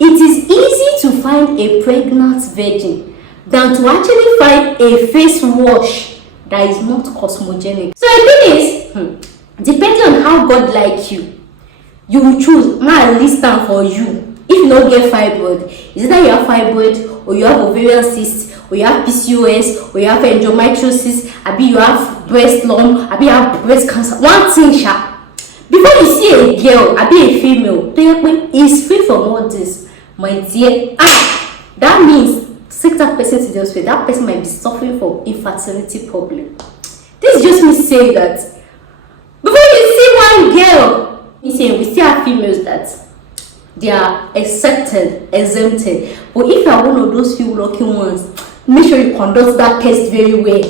it is easy to find a pregnant virgin than to actually find a face wash that is not cosmogenic. So the thing is, depending on how God like you, you will choose. Man, list down for you. If you don't get fibroid, is it that you have fibroid, or you have ovarian cyst, or you have PCOS, or you have endometriosis, or you have breast lump, or you have breast cancer? One thing, before you see a girl, or a female, is free from all this, my dear. That means take that person to the hospital. That person might be suffering from infertility problem. This is just me saying that. Before you see one girl, we still have females that they are accepted, exempted. But if you are one of those few lucky ones, make sure you conduct that test very well.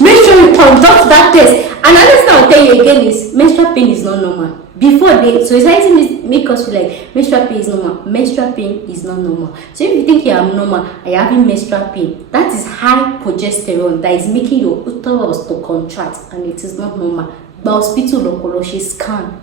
Make sure you conduct that test. And another thing I'll tell you again is menstrual pain is not normal. Before so it's actually make us feel like menstrual pain is normal. Menstrual pain is not normal. So if you think you are normal and you're having menstrual pain, that is high progesterone that is making your uterus to contract, and it is not normal. The hospital or scan.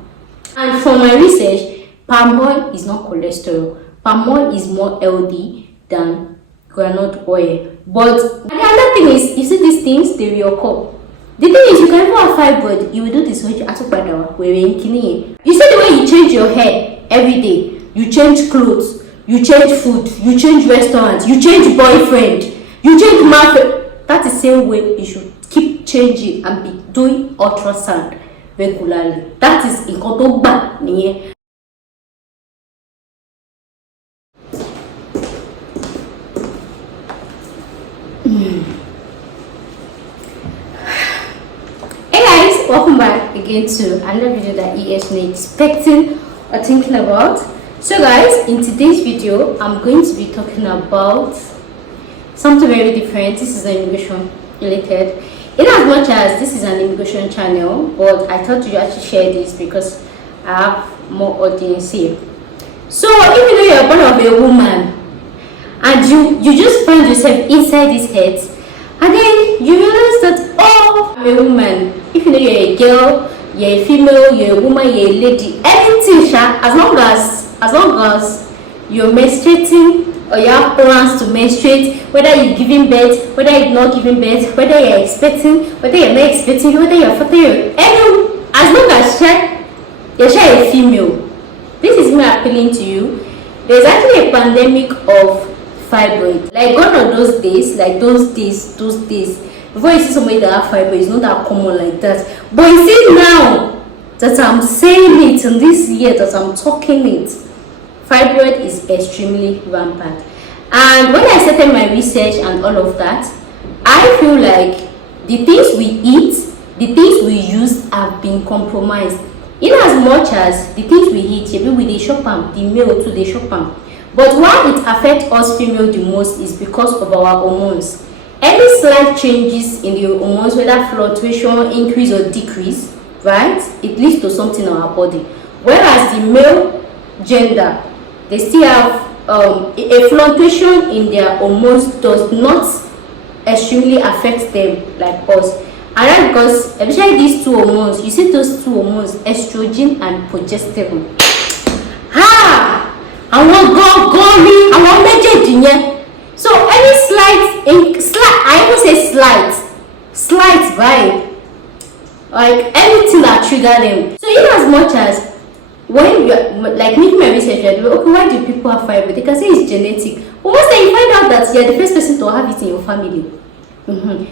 And from my research, palm oil is not cholesterol. Palm oil is more healthy than granite oil. But another thing is, you see these things, they will occur. The thing is, you can even have fibroid, you will do this. You see the way you change your hair every day, you change clothes, you change food, you change restaurants, you change boyfriend, you change market. That's the same way you should keep changing and be doing ultrasound regularly. That is in Kotoba. Welcome back again to another video that you guys may expecting or thinking about. So guys, in today's video I'm going to be talking about something very different. This is immigration related, in as much as this is an immigration channel, but I thought you actually share this because I have more audience here. So if you know you're born of a woman and you just find yourself inside this head, and then you realize that, oh, I'm a woman. If you know you're a girl, you're a female, you're a woman, you're a lady, anything, as long as you're menstruating or you have plans to menstruate, whether you're giving birth, whether you're not giving birth, whether you're expecting, whether you're not expecting, whether you're fertile, as long as you're a female, this is me appealing to you. There's actually a pandemic of fibroid. Like gone are those days, like those days. Before you see somebody that have fibroid, it's not that common like that. But you see now that I'm saying it in this year that I'm talking it, fibroid is extremely rampant. And when I started my research and all of that, I feel like the things we eat, the things we use have been compromised. In as much as the things we eat, maybe with the shop the male to the shop. But why it affects us female the most is because of our hormones. Any slight changes in the hormones, whether fluctuation, increase or decrease, right, it leads to something on our body. Whereas the male gender, they still have a fluctuation in their hormones does not extremely affect them like us. And that's because, especially these two hormones, you see those two hormones, estrogen and progesterone. I want major. So any slight, I even say slight vibe, like anything that trigger them. So in as much as when you're like making my research, you're okay, why do people have fibroid? They can say it's genetic. But most times you find out that you're the first person to have it in your family.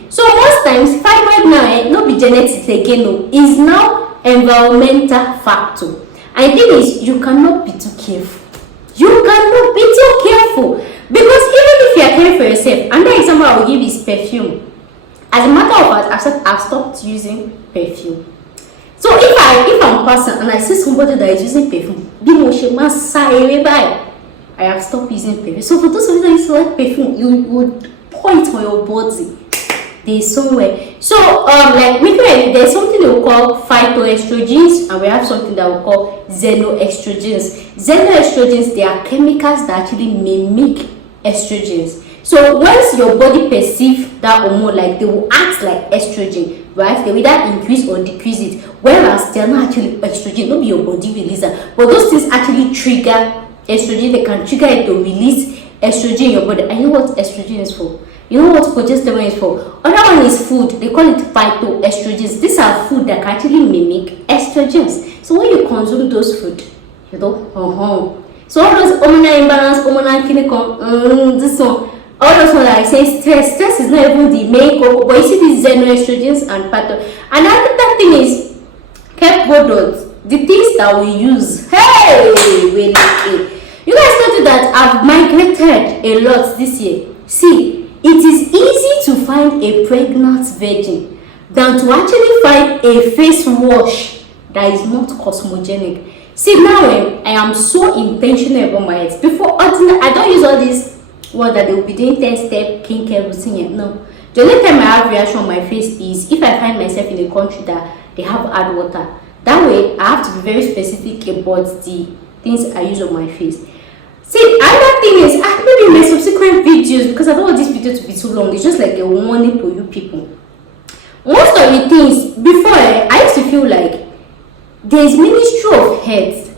So most times fibroid now not be genetics again, no, is now environmental factor. And the thing is, you cannot be too careful. You cannot be too careful, because even if you are caring for yourself, another example I will give is perfume. As a matter of fact, I've stopped using perfume. So if I'm a person and I see somebody that is using perfume, I have stopped using perfume. So for those of you that used to like perfume, you would point for your body. There's somewhere. So like there's something they will call phytoestrogens, and we have something that we call xenoestrogens. Xenoestrogens, they are chemicals that actually mimic estrogens. So once your body perceives that hormone, like they will act like estrogen, right? They will either increase or decrease it. Whereas they are not actually estrogen, not be your body releaser, but those things actually trigger estrogen, they can trigger it to release estrogen in your body. And you know what estrogen is for? You know what progesterone is for? Other one is food. They call it phytoestrogens. These are food that can actually mimic estrogens. So when you consume those food, you know, so all those hormonal imbalance, hormonal clinical, this one, all those ones like say stress is not even the main goal, but you see these xenoestrogens and phyto. Another thing is care products, the things that we use. Hey, wait. You guys notice that I've migrated a lot this year. See, it is easy to find a pregnant virgin than to actually find a face wash that is not cosmogenic. See, now I am so intentional about my health. Before, I don't use all this word that they will be doing 10-step skincare routine. No. The only time I have reaction on my face is if I find myself in a country that they have hard water. That way, I have to be very specific about the things I use on my face. See, another thing is, maybe in my subsequent videos, because I don't want this video to be too long, it's just like a warning to you people. Most of the things, before I used to feel like there is Ministry of Health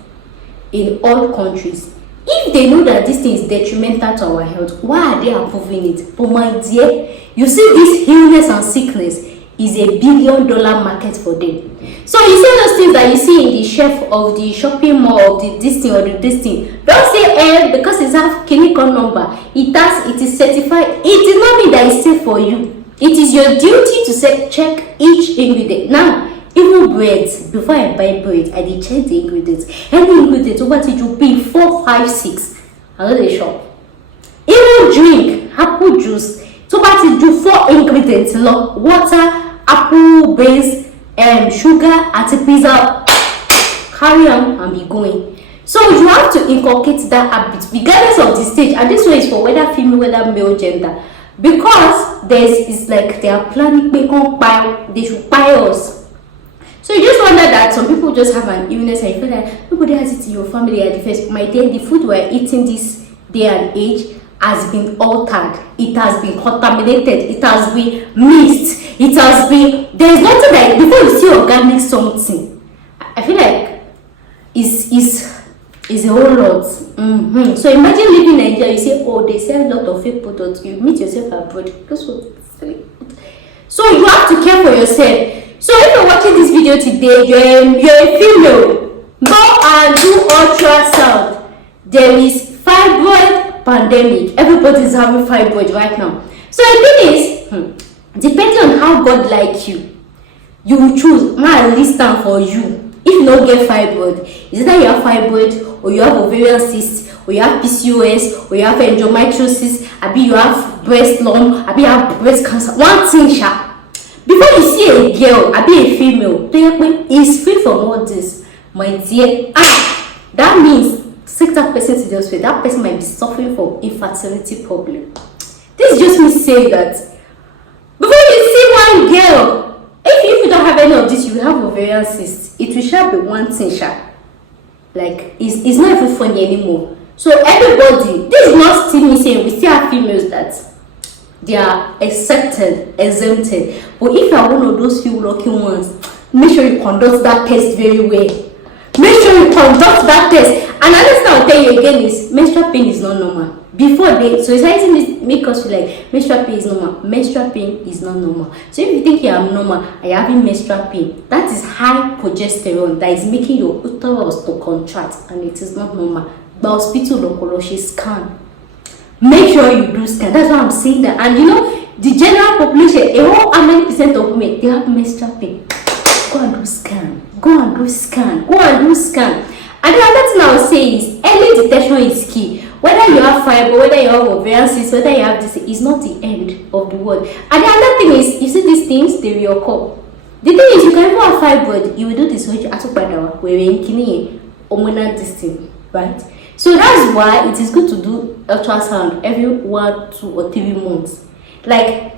in all countries. If they know that this thing is detrimental to our health, why are they approving it? But my dear, you see this illness and sickness is $1 billion market for them. So you see those things that you see in the shelf of the shopping mall, of the this thing or the this thing. Don't say because it's have clinical number. It is certified. It does not mean that it's safe for you. It is your duty to check each ingredient. Now, even breads, before I buy bread, I did check the ingredients. Any ingredients over to you pay 4, 5, 6. I know they shop. Even drink, apple juice. So what you do 4 ingredients: water, apple base, sugar, and pizza. Carry on and be going. So you have to inculcate that habit regardless of the stage. And this way is for whether female, whether male gender. Because it's like they are planning, they should buy us. So you just wonder that some people just have an illness and you feel like nobody has it in your family at the first. My dear, the food we're eating this day and age has been altered. It has been contaminated. It has been mixed. It has been, there's nothing like, before you see organic something, I feel like is a whole lot. So imagine living in Nigeria, you say, oh, they sell a lot of fake products. You meet yourself abroad. So you have to care for yourself. So if you're watching this video today, you're a female, go and do ultrasound. There is fibroid pandemic. Everybody is having fibroid right now. So the thing is, depending on how God like you, you will choose. My list down for you. If you don't get fibroid, is it that you have fibroid, or you have ovarian cyst, or you have PCOS, or you have endometriosis, or you have breast lump, or you have breast cancer? One thing, sharp. Before you see a girl, a female, is free from all this, my dear. That means take that person to the hospital. That person might be suffering from infertility problem. This is just me saying that. Before you see one girl, if you don't have any of this, you will have ovarian cyst. It will shall be one thing, like it's not even funny anymore. So everybody, this is not still me saying we still have females that they are exempted. But if you are one of those few lucky ones, make sure you conduct that test very well. Make sure you conduct that test. And another thing I'll tell you again is menstrual pain is not normal. Before so it's actually make us feel like menstrual pain is normal. Menstrual pain is not normal. So if you think you are normal and you're having menstrual pain, that is high progesterone that is making your uterus to contract, and it is not normal. The hospital oncology scan. Make sure you do scan. That's why I'm saying that. And you know, the general population, how many percent of women, they have menstrual pain. Go and do scan. Go and do scan. Go and do scan. And the other thing I will say is early detection is key. Whether you have fibroid, whether you have ovarian cyst, whether you have this, is not the end of the world. And the other thing is, you see these things, they will occur. The thing is, you can even have fibroid, you will do this surgery, we're in hormonal this thing, right? So that's why it is good to do ultrasound every 1, 2, or 3 months. Like,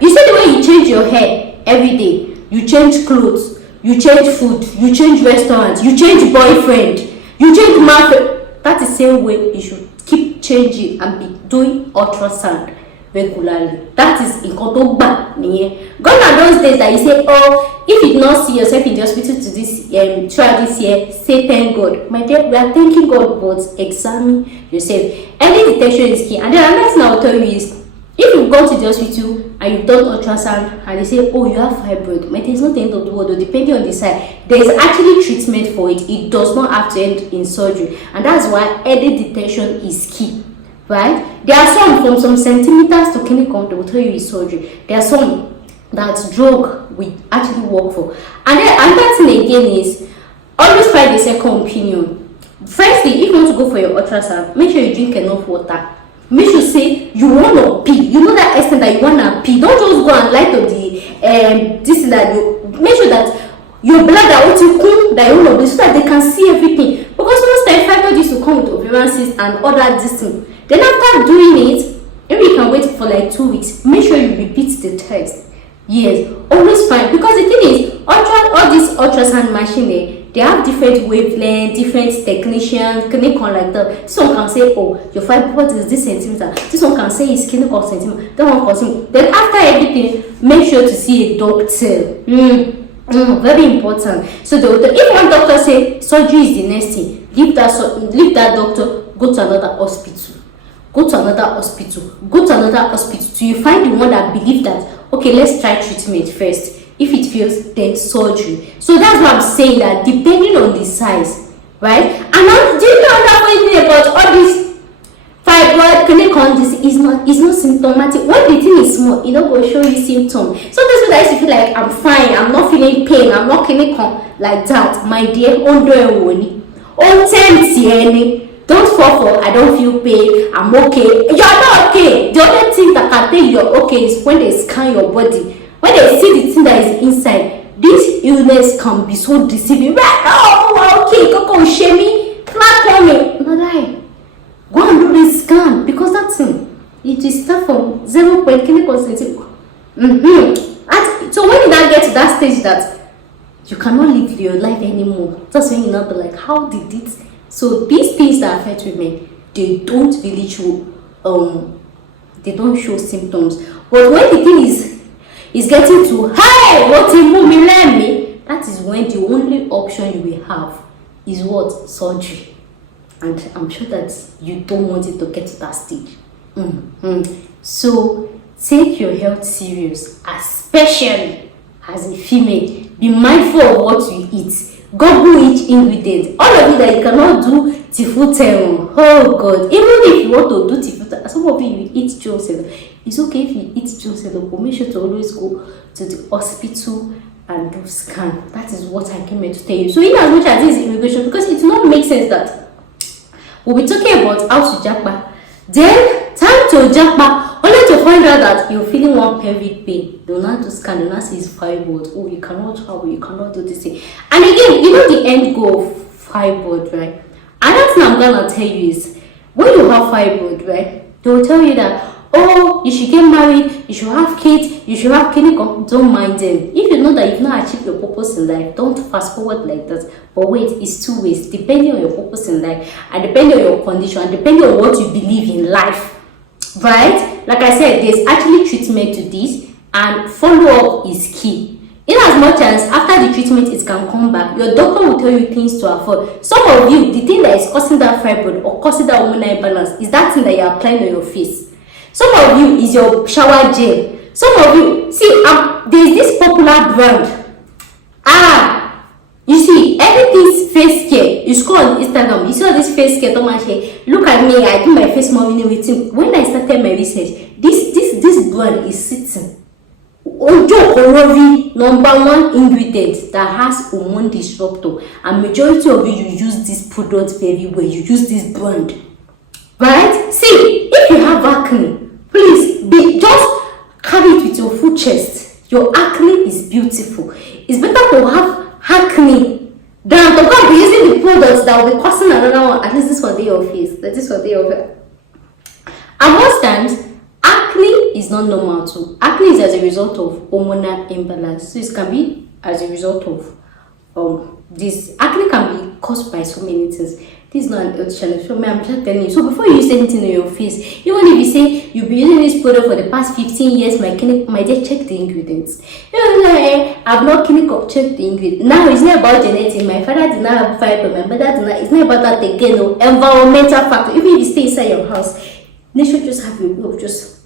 you see the way you change your hair every day, you change clothes, you change food, you change restaurants, you change boyfriend, you change man. That's the same way you should keep changing and be doing ultrasound regularly. That is gone are those days that you say, oh, if you did not see yourself in the hospital to this throughout this year, say thank God. My dear, we are thanking God, but examine yourself. Early detection is key. And then another thing I will tell you is, if you've gone to the hospital and you've done ultrasound and they say, oh, you have fibroid, but it's not the end of the world, depending on the side, there is actually treatment for it. It does not have to end in surgery, and that's why early detection is key, right? There are some from some centimeters to clinical, they will tell you it's surgery. There are some that drug will actually work for. And then another thing again is, always find a second opinion. Firstly, if you want to go for your ultrasound, make sure you drink enough water. Make sure say you want to pee. You know that extent that you want to pee. Don't just go and lie to the this that you make sure that your bladder what you cool that you want to be, so that they can see everything. Because most time fibroid used to come with ovarian cysts and other this thing. Then after doing it, maybe you can wait for like 2 weeks. Make sure you repeat the test. Yes, always fine. Because the thing is, all this ultrasound machine, they have different wavelength, different technicians, clinical like that. This one can say, oh, your fibroid is this centimeter. This one can say it's clinical centimeter. That one can say. Then after everything, make sure to see a doctor. Very important. So if one doctor say surgery is the next thing, leave that doctor, go to another hospital. Go to another hospital. Go to another hospital. So you find the one that believe that, okay, let's try treatment first. If it fails, then surgery. So that's what I'm saying, that depending on the size, right? And now, do you know another thing about all this fibroid clinical? This is not symptomatic. When the thing is small, it don't go show you symptoms. Sometimes when I used to feel like I'm fine, I'm not feeling pain, I'm not clinical like that. My dear, don't fall for I don't feel pain, I'm okay. You're not okay. The only thing that can tell you're okay is when they scan your body. When they see the thing that is inside, this illness can be so deceiving. Right? Oh, okay, go shame me, clap on me. No lie. Go and do this scan, because that thing, it will start from 0 point clinical centimeter. So when you now get to that stage that you cannot live your life anymore, that's when you now be like, how did it? So these things that affect women, they don't really show they don't show symptoms. But when the thing is getting to, hey, what in movie let me, that is when the only option you will have is what? Surgery. And I'm sure that you don't want it to get to that stage. So take your health serious, especially as a female. Be mindful of what you eat. Google each ingredient. All of you that you cannot do tifutero. Oh God. Even if you want to do tifutero, some of you eat joseph. It's okay if you eat joseph, but make sure to always go to the hospital and do scan. That is what I came here to tell you. So in as much as this is immigration, because it will not make sense that we'll be talking about how to japa, then time to japa, only to find out that you're feeling one pelvic pain. They will not do scan, they will not say it's fibroid. Oh, you cannot travel, you cannot do this thing. And again, you know the end goal of fibroid, right? Another thing I'm gonna tell you is, when you have fibroid, right, they will tell you that, oh, you should get married, you should have kids, you should have clinical. Don't mind them. If you know that you've not achieved your purpose in life, don't fast forward like that. But wait, it's 2 ways, depending on your purpose in life, and depending on your condition, and depending on what you believe in life, right? Like I said, there's actually treatment to this, and follow-up is key. In as much as after the treatment it can come back, your doctor will tell you things to avoid. Some of you, the thing that is causing that fibroid or causing that hormonal imbalance is that thing that you're applying on your face. Some of you is your shower gel. Some of you, see, there's this popular brand. You see, everything's face care. You scroll on Instagram, you see all this face care, look at me, I do my face more with. When I started my research, this brand is sitting. Ojo Orovi, #1 ingredient that has hormone disruptor, and majority of you use this product very well. You use this brand, right? See, if you have acne, please just carry it with your full chest. Your acne is beautiful. It's better to have acne than to go be using the products that will be causing another one. At least this one day your face. That is what they offer. And most times, acne is not normal too. Acne is as a result of hormonal imbalance. So it can be as a result of this. Acne can be caused by so many things. This is not an health challenge for me. I'm just telling you. So before you use anything on your face, even if you say you've been using this product for the past 15 years, my dear, check the ingredients. You know, like, I've not clinical checked the ingredients. Now it's not about genetics. My father did not have fiber. My mother did not. It's not about that again. No environmental factor. Even if you stay inside your house, nature just have a way of just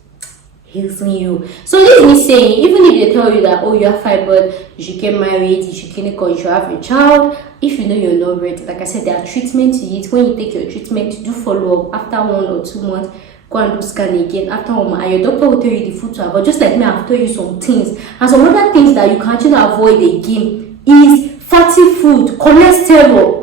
healing you. So this is me saying, even if they tell you that, oh, you have fibroid, you should get married, you should clinical, you should have a child. If you know you're not ready, like I said, there are treatments to it. When you take your treatment, do follow up after 1 or 2 months. Go and do scan again after 1 month, and your doctor will tell you the food to avoid. Just like me, I've told you some things, and some other things that you can actually avoid again is fatty food, cholesterol.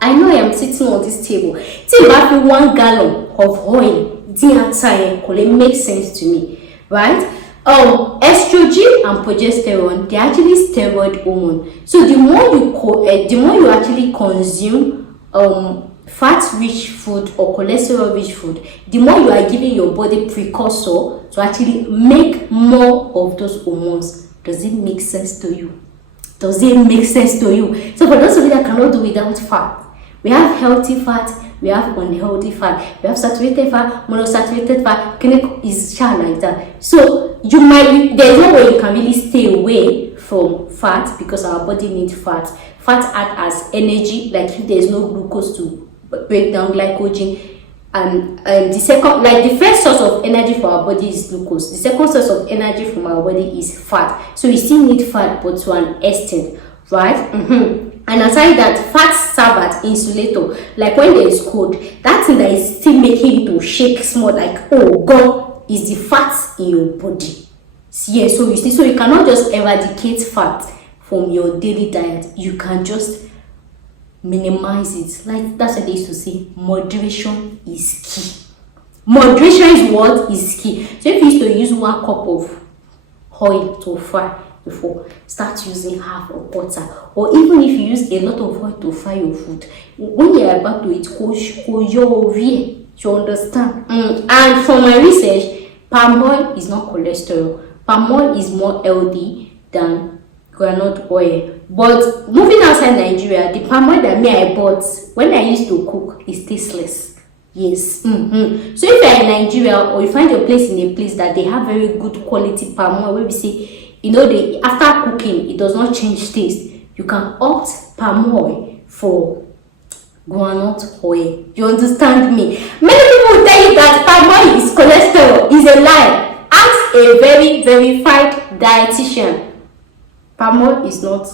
I know I am sitting on this table. Think about 1 gallon of oil. It makes sense to me, right? Estrogen and progesterone, they're actually steroid hormone. So the more you actually consume fat-rich food or cholesterol-rich food, the more you are giving your body precursor to actually make more of those hormones. Does it make sense to you? Does it make sense to you? So for those of you that cannot do without fat, we have healthy fat, we have unhealthy fat, we have saturated fat, monosaturated fat. Clinical is like that. So there's no way you can really stay away from fat because our body needs fat. Fat acts as energy, like if there's no glucose to break down glycogen. And the first source of energy for our body is glucose. The second source of energy from our body is fat. So we still need fat, but to an extent, right? And aside that, fat serve as insulator. Like when there is cold, that thing that is still making you to shake small, like, oh God, is the fat in your body. Yeah, so you see, so you cannot just eradicate fat from your daily diet. You can just minimize it. Like that's what they used to say, moderation is key. Moderation is what is key. So if you used to use 1 cup of oil to fry before, start using half of butter. Or even if you use a lot of oil to fry your food, when you are about to eat, you understand? And from my research, palm oil is not cholesterol. Palm oil is more healthy than groundnut oil. But moving outside Nigeria, the palm oil that I bought when I used to cook is tasteless. Yes. So if you're in Nigeria, or you find your place in a place that they have very good quality palm oil, where we say, you know, after cooking, it does not change taste, you can opt palm oil for groundnut oil. You understand me? Many people will tell you that palm oil is cholesterol. Is a lie. Ask a very verified dietitian. Palm oil is not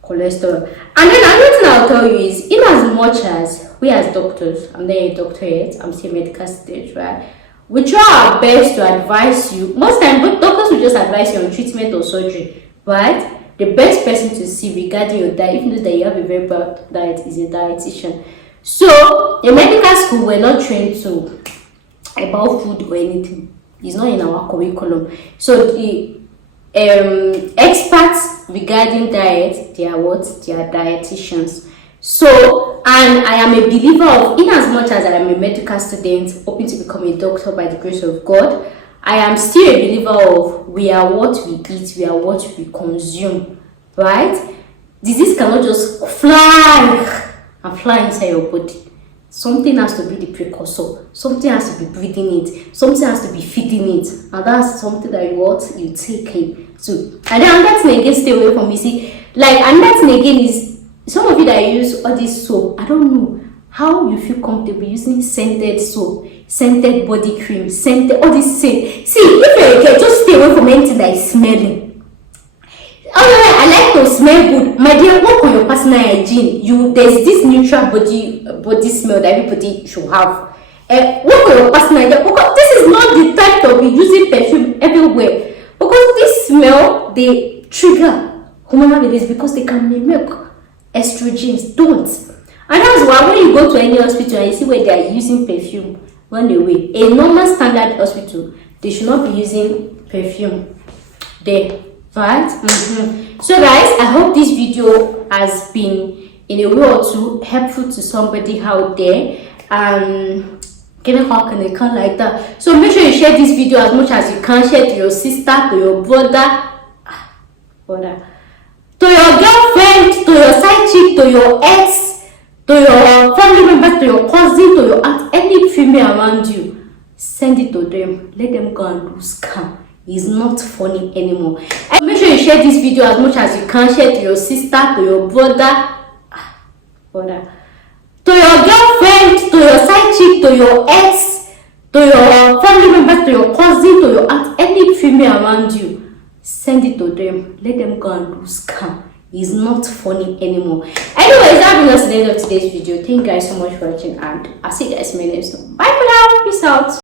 cholesterol. And then another thing I'll tell you is, in as much as we as doctors, I'm not a doctor yet, I'm still a medical student, right? We try our best to advise you. Most times, doctors will just advise you on treatment or surgery, right? The best person to see regarding your diet, if you know that you have a very bad diet, is a dietitian. So, in medical school, we're not trained to about food or anything. It's not in our curriculum. So, the experts regarding diet, they are what? They are dietitians. So, and I am a believer of, in as much as I am a medical student hoping to become a doctor by the grace of God, I am still a believer of we are what we eat, we are what we consume, right? Disease cannot just fly inside your body. Something has to be the precursor. Something has to be breathing it. Something has to be feeding it. And that's something that you take in. So, and then another thing again, stay away from, you see, like another thing again is, some of you that use all this soap, I don't know how you feel comfortable using scented soap, scented body cream, scented, all this scent. See, if you're a girl, just stay away from anything that is smelling. I like to smell good. My dear, work on your personal hygiene. There's this neutral body smell that everybody should have. Work on your personal hygiene, because this is not the time to be using perfume everywhere. Because this smell, they trigger hormonal release because they can mimic estrogens. Don't. And that's why when you go to any hospital and you see where they are using perfume, run away. A normal standard hospital, they should not be using perfume there, right? So guys, I hope this video has been in a way or two helpful to somebody out there. Can like that. So make sure you share this video as much as you can. Share to your sister, to your brother, to your girlfriend, to your side chick, to your ex, to your family members, to your cousin, to your aunt, any female around you. Send it to them. Let them go and do scam. It's not funny anymore. And make sure you share this video as much as you can. Share to your sister, to your brother, to your girlfriend, to your side chick, to your ex, to your family members, to your cousin, to your aunt, any female around you. Send it to them. Let them go and do scam. It's not funny anymore. Anyways, that brings us to the end of today's video. Thank you guys so much for watching, and I'll see you guys in my next one. Bye for now. Peace out.